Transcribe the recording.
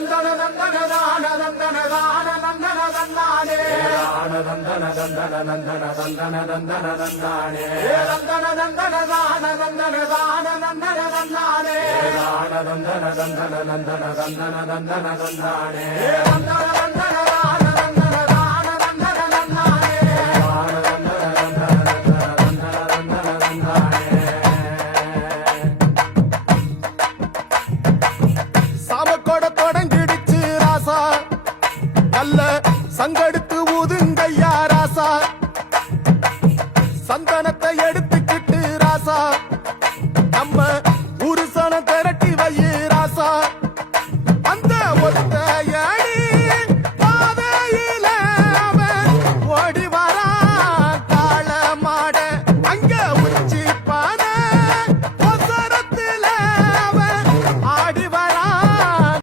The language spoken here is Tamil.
தந்தன தந்தன தான தந்தன தான தந்தன தந்தானே தந்தன தந்தன தந்தன தந்தன தந்தன தந்தானே தந்தன தந்தன தான தந்தன தான தந்தன தந்தானே தந்தன தந்தன தந்தன தந்தன தந்தன தந்தானே தந்தன தந்தன தான தந்தன தான தந்தன தந்தானே தொடங்கிடுச்சு ராசா நல்ல சங்கெடுத்து ஊதுங்கய்யா ராசா சந்தனத்தை எடு